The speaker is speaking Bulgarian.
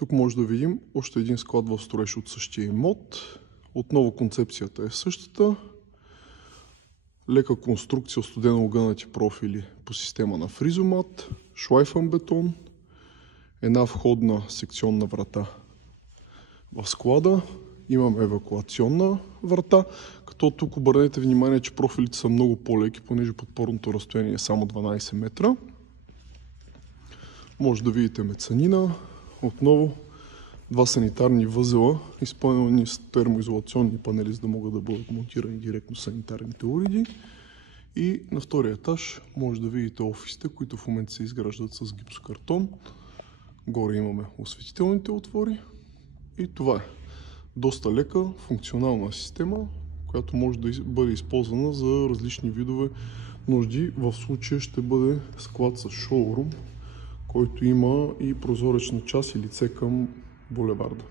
Тук може да видим още един склад в строеж от същия имот. Отново концепцията е същата. Лека конструкция, студено огънати профили по система на фризомат, шлайфан бетон, една входна секционна врата в склада. Имаме евакуационна врата, като тук обърнете внимание, че профилите са много по-леки, понеже подпорното разстояние е само 12 метра. Може да видите мецанина. Отново два санитарни възела, изпълнени с термоизолационни панели, за да могат да бъдат монтирани директно санитарните уреди. И на втория етаж може да видите офисите, които в момента се изграждат с гипсокартон. Горе имаме осветителните отвори. И това е доста лека, функционална система, която може да бъде използвана за различни видове нужди. В случая ще бъде склад с шоурум, който има и прозоречна част и лице към булеварда.